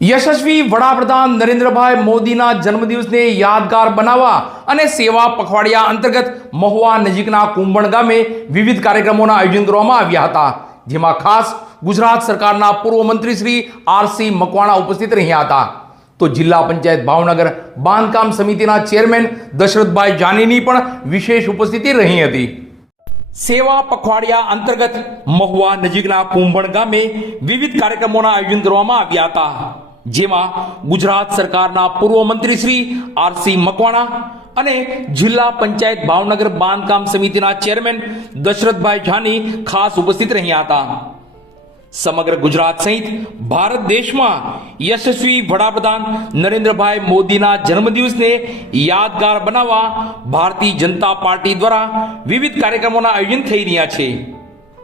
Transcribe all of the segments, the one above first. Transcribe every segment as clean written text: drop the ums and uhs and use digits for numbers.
યશસ્વી વડાપ્રધાન નરેન્દ્રભાઈ મોદીના જન્મદિવસને યાદગાર બનાવવા અને સેવા પખવાડિયા અંતર્ગત મહુવા નજીકના કુંભણ ગામે વિવિધ કાર્યક્રમોના આયોજન કરવામાં આવ્યા હતા, જેમાં ખાસ ગુજરાત સરકારના પૂર્વ મંત્રી શ્રી આરસી મકવાણા ઉપસ્થિત રહ્યા હતા. તો જિલ્લા પંચાયત ભાવનગર બાંધકામ સમિતિના ચેરમેન દશરથભાઈ જાનીની પણ વિશેષ ઉપસ્થિતિ રહી હતી. સેવા પખવાડિયા અંતર્ગત મહુવા નજીકના કુંભણ ગામે વિવિધ કાર્યક્રમોના આયોજન કરવામાં આવ્યા હતા, જેમાં ગુજરાત સરકારના પૂર્વ મંત્રી શ્રી આરસી મકવાણા અને જિલ્લા પંચાયત ભાવનગર બાંધકામ સમિતિના ચેરમેન દશરથભાઈ જાની ખાસ ઉપસ્થિત રહ્યા હતા. સમગ્ર ગુજરાત સહિત ભારત દેશમાં યશસ્વી વડાપ્રધાન નરેન્દ્રભાઈ મોદીના જન્મદિવસને યાદગાર બનાવવા ભારતીય જનતા પાર્ટી દ્વારા વિવિધ કાર્યક્રમોના આયોજન થઈ રહ્યા છે.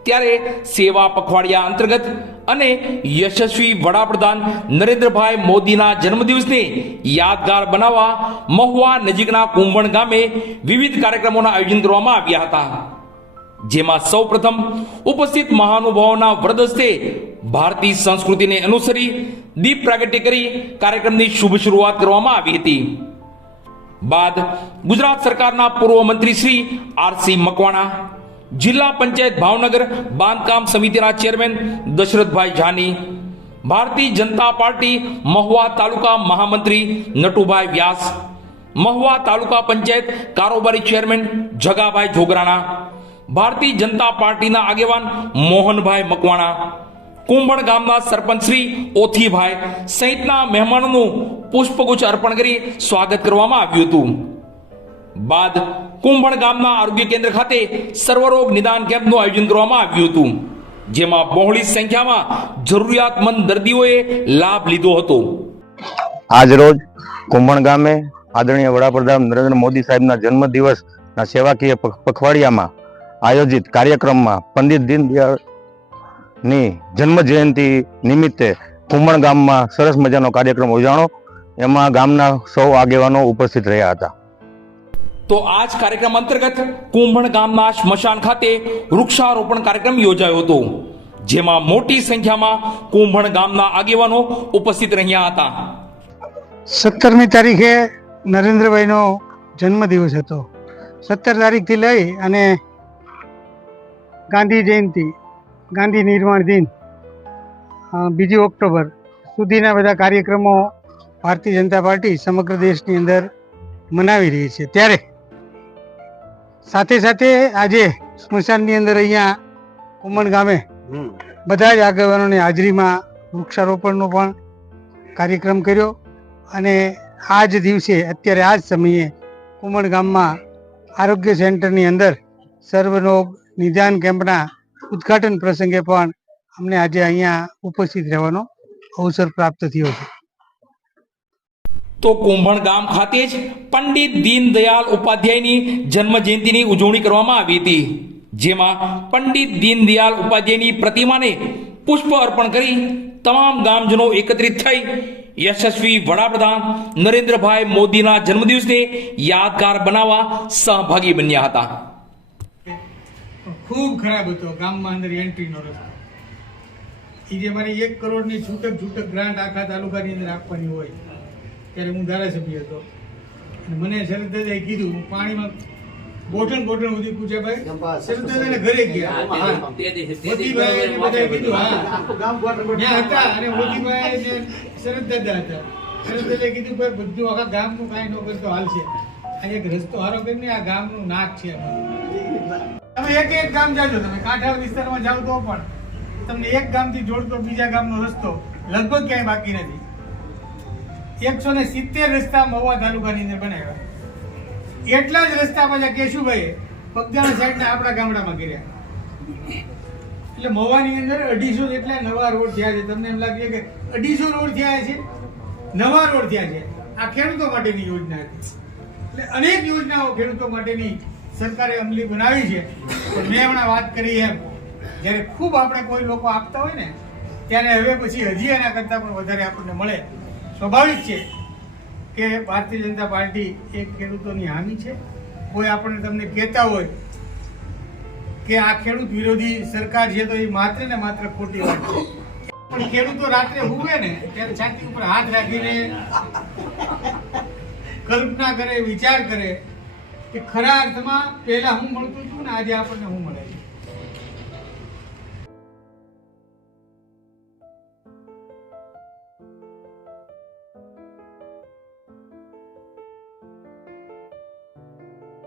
ત્યારે સેવા પખવાડિયા અંતર્ગત અને યશસ્વી વડાપ્રધાન નરેન્દ્રભાઈ મોદીના જન્મદિવસને યાદગાર બનાવવા મહુવા નજીકના કુંભણ ગામે વિવિધ કાર્યક્રમોના આયોજન કરવામાં આવ્યા હતા, જેમાં સૌપ્રથમ ઉપસ્થિત મહાનુભાવોના વરદ હસ્તે ભારતીય સંસ્કૃતિને અનુસરી દીપ પ્રાગટ્ય કરી કાર્યક્રમની શુભ શરૂઆત કરવામાં આવી હતી. બાદ ગુજરાત સરકારના પૂર્વ મંત્રી શ્રી આરસી મકવાણા, જિલ્લા પંચાયત ભાવનગર બાંધકામ સમિતિના ચેરમેન દશરથભાઈ જાની, ભારતીય જનતા પાર્ટી મહુવા તાલુકા મહામંત્રી નટુભાઈ વ્યાસ, મહુવા તાલુકા પંચાયત કારોબારી ચેરમેન જગાભાઈ જોગરાણા, ભારતીય જનતા પાર્ટીના આગેવાન મોહનભાઈ મકવાણા, કુંભણ ગામના સરપંચ શ્રી ઓથીભાઈ સહિતના મહેમાનોનું પુષ્પગુચ્છ અર્પણ કરી સ્વાગત કરવામાં આવ્યું હતું. બાદ કુંભણ ગામના આરોગ્ય કેન્દ્ર ખાતે સર્વરોગ નિદાન કેમ્પનું આયોજન કરવામાં આવ્યું હતું, જેમાં બહોળી સંખ્યામાં જરૂરિયાતમંદ દર્દીઓએ લાભ લીધો હતો. આજ રોજ કુંભણ ગામે આદરણીય વડાપ્રધાન નરેન્દ્ર મોદી સાહેબના જન્મદિવસના સેવાકીય પખવાડિયામાં આયોજિત કાર્યક્રમમાં પંડિત દીનદયાળની જન્મ જયંતિ નિમિત્તે કુંભણ ગામમાં સરસ મજાનો કાર્યક્રમ યોજાણો. એમાં ગામના સૌ આગેવાનો ઉપસ્થિત રહ્યા હતા. તો આ જ કાર્યક્રમ અંતર્ગત કુંભણ ગામના સ્મશાન ખાતે વૃક્ષારોપણ કાર્યક્રમ યોજાયો હતો, જેમાં મોટી સંખ્યામાં કુંભણ ગામના આગેવાનો ઉપસ્થિત રહ્યા હતા. 17મી તારીખે નરેન્દ્રભાઈનો જન્મદિવસ હતો. 17 તારીખથી લઈ અને ગાંધી જયંતિ, ગાંધી નિર્વાણ દિન, 2 ઓક્ટોબર સુધીના બધા કાર્યક્રમો ભારતીય જનતા પાર્ટી સમગ્ર દેશની અંદર મનાવી રહી છે. ત્યારે સાથે સાથે આજે સ્મશાનની અંદર અહીંયા કુંભણ ગામે બધા જ આગેવાનોની હાજરીમાં વૃક્ષારોપણનો પણ કાર્યક્રમ કર્યો અને આ જ દિવસે અત્યારે આ જ સમયે કુંભણ ગામમાં આરોગ્ય સેન્ટરની અંદર સર્વરોગ નિદાન કેમ્પના ઉદ્ઘાટન પ્રસંગે પણ અમને આજે અહીંયા ઉપસ્થિત રહેવાનો અવસર પ્રાપ્ત થયો છે. તો કુંભણ ગામ ખાતે જ પંડિત દીનદયાળ ઉપાધ્યાયની જન્મ જયંતિની ઉજવણી કરવામાં આવી હતી, જેમાં પંડિત દીનદયાળ ઉપાધ્યાયની પ્રતિમાને પુષ્પ અર્પણ કરી તમામ ગામજનો એકત્રિત થઈ યશસ્વી વડાપ્રધાન નરેન્દ્રભાઈ મોદીના જન્મદિવસને યાદગાર બનાવવા સહભાગી બન્યા હતા. ખૂબ ખરાબ હતો ગામમાં અંદર એન્ટ્રીનો રસ્તો. એ જે મારી 1 કરોડની છૂટક ગ્રાન્ટ આખા તાલુકાની અંદર આપવાની હોય ત્યારે હું ધારાસભ્ય હતો અને મને શરદદાદાએ કીધું, હું પાણીમાં ગોઠણ સુધી કૂચાભાઈ શરદદાદાને ઘરે ગયા, મોતીભાઈ બધાએ કીધું હા ત્યાં હતા અને મોતીભાઈ શરદદાદા હતા. શરદદાદાએ કીધું ભાઈ બધું આખા ગામનું કાંઈ ન કરતો હાલશે, આ એક રસ્તો હારો કરીને આ ગામનું નાક છે. તમે એક ગામ જાજો, તમે કાંઠાળ વિસ્તારમાં જાઓ તો પણ તમને એક ગામથી જોડતો બીજા ગામનો રસ્તો લગભગ ક્યાંય બાકી નથી. 170 રસ્તા મહુવા તાલુકાની અંદર બનાવ્યા. એટલા જ રસ્તા પાછા કેશુભાઈ પગદાણા સાઈડના આપણા ગામડામાં કર્યા. એટલે મહુવાની અંદર 250 જેટલા નવા રોડ થયા છે. તમને એમ લાગે કે 250 રોડ થયા છે, નવા રોડ થયા છે. આ ખેડૂતો માટેની યોજના હતી. એટલે અનેક યોજનાઓ ખેડૂતો માટેની સરકારે અમલી બનાવી છે. મેં હમણાં વાત કરી એમ, જ્યારે ખૂબ આપણે કોઈ લોકો આપતા હોય ને ત્યારે હવે પછી હજી એના કરતાં પણ વધારે આપણને મળે. સ્વાભાવિક છે કે ભારતીય જનતા પાર્ટી એક ખેડૂતોની હામી છે. કોઈ આપણને તમને કહેતા હોય કે આ ખેડૂત વિરોધી સરકાર છે તો એ માત્ર ને માત્ર ખોટી વાત છે. પણ ખેડૂતો રાત્રે હુવે ને ત્યારે છાતી ઉપર હાથ રાખીને કલ્પના કરે, વિચાર કરે કે ખરા અર્થમાં પહેલા હું મળતું હતું ને આજે આપણને હું મળે